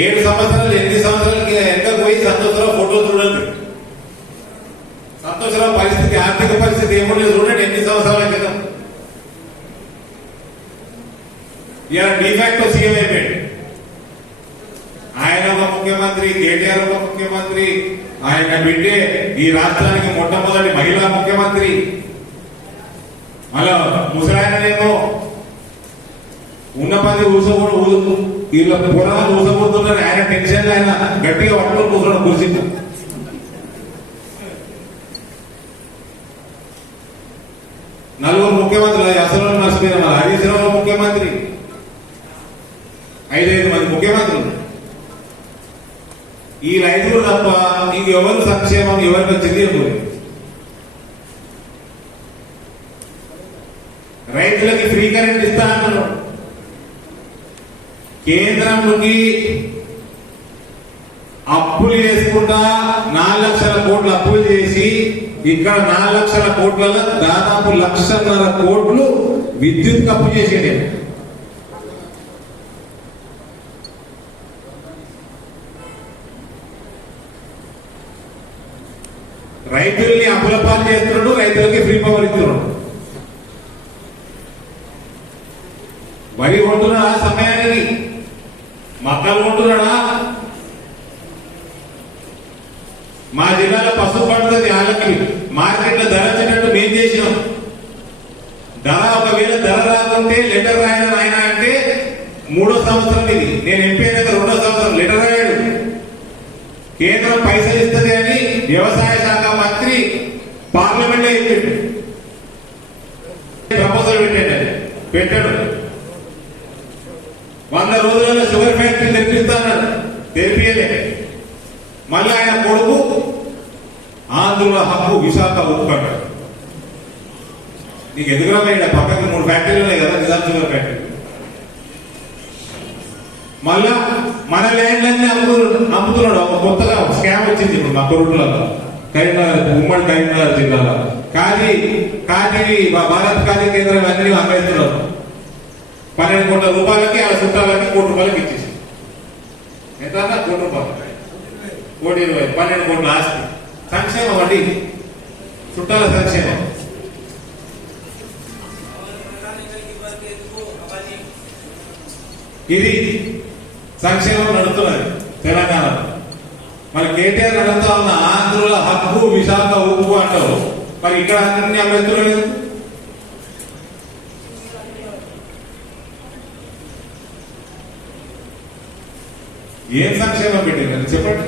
7 సంవత్సరాలు 8 సంవత్సరాలకి వెనక పోయి సంతోషరావు ఫోటో చూడండి. సంతోషరావు పరిస్థితి, ఆర్థిక పరిస్థితి ఏముండేది చూడండి 8 సంవత్సరాల క్రితం. ఇలా డిఫాక్టో సీఎం అయిపోయాడు. ఆయన ఒక ముఖ్యమంత్రి, కేటీఆర్ ఒక ముఖ్యమంత్రి, ఆయన బిడ్డే ఈ రాష్ట్రానికి మొట్టమొదటి మహిళా ముఖ్యమంత్రి. అలా ముసలాయననేమో ఉన్న పది వీళ్ళ పురాణాలు ఊసపోతున్నారు. ఆయన టెన్షన్ ఆయన గట్టిగా పట్టుకొని కూర్చోడం కూర్చుంటాం. నలుగురు ముఖ్యమంత్రులు అసలు నష్టపోయిన హరీష్ రావు ముఖ్యమంత్రి, 5 మంది ముఖ్యమంత్రులు. ఈ రైతులు తప్ప ఇంకెవరు సంక్షేమం ఎవరికి వచ్చింది? రైతులకి ఫ్రీ కరెంట్ ఇస్తా అన్నారు. కేంద్రంలోకి అప్పులు చేసుకుంటా 4 లక్షల కోట్లు అప్పులు చేసి ఇక్కడ 4 లక్షల కోట్లలో దాదాపు 1.5 కోట్లు విద్యుత్ అప్పు చేసేది. రైతుల్ని అప్పుల పాలు చేస్తున్నాడు, రైతులకి ఫ్రీ పవర్ ఇస్తున్నాడు. వరి కొంటున్నాడా సమయానికి? మక్కలు కొంటున్నాడా? మా జిల్లాలో పసుపు పండుతుంది వాళ్ళకి మార్కెట్లో ధర వచ్చేటట్టు మేం చేసినాం. ధర ఒకవేళ ధర రాకుంటే లెటర్ రాయడం ఆయన అంటే 3వ సంవత్సరం ఇది. నేను ఎంపీ అయినాక 2వ సంవత్సరం లెటర్ రాయాడు. కేంద్రం పైసలు ఇస్తుంది అని వ్యవసాయ శాఖ మంత్రి పార్లమెంట్ లో చెప్పాడు. ప్రపోజల్ పెట్టాడు. 100 రోజులలో షుగర్ ఫ్యాక్టరీ తెప్పిస్తాడు, తెప్పియలే. మళ్ళీ ఆయన కొడుకు ఆంధ్రుల హక్కు విశాఖ ఉప్పు. నీకు ఎదుగురా పక్కకి 3 ఫ్యాక్టరీలు ఉన్నాయి కదా, నిజాం షుగర్ ఫ్యాక్టరీ. మళ్ళా మన ల్యాండ్లన్నీ అమ్ముతున్నాడు. కొత్తగా స్కామ్ వచ్చింది ఇప్పుడు మా కొరుట్లలో, కరీంనగర్, ఉమ్మడి కరీంనగర్ జిల్లాలో. భారత్ ఖాదీ కేంద్రం అన్ని అమ్మేస్తున్నాడు. 12 కోట్ల రూపాయలకి ఆ చుట్టాలకి 1 కోటి రూపాయలకి ఇచ్చేసి ఎంత? 1 కోటి రూపాయలు, 1,20,000, 12 కోట్ల ఆస్తి. సంక్షేమం అండి, చుట్టాల సంక్షేమం. ఇది సంక్షేమం నడుతున్నది తెలంగాణలో. మరి కేటీఆర్ నడుతా ఉన్న ఆంధ్రుల హక్కు విశాఖ ఉప్పు అంటారు. మరి ఇక్కడ అన్ని అభ్యర్థులు ఏం సంక్షేమం పెట్టింది చెప్పండి.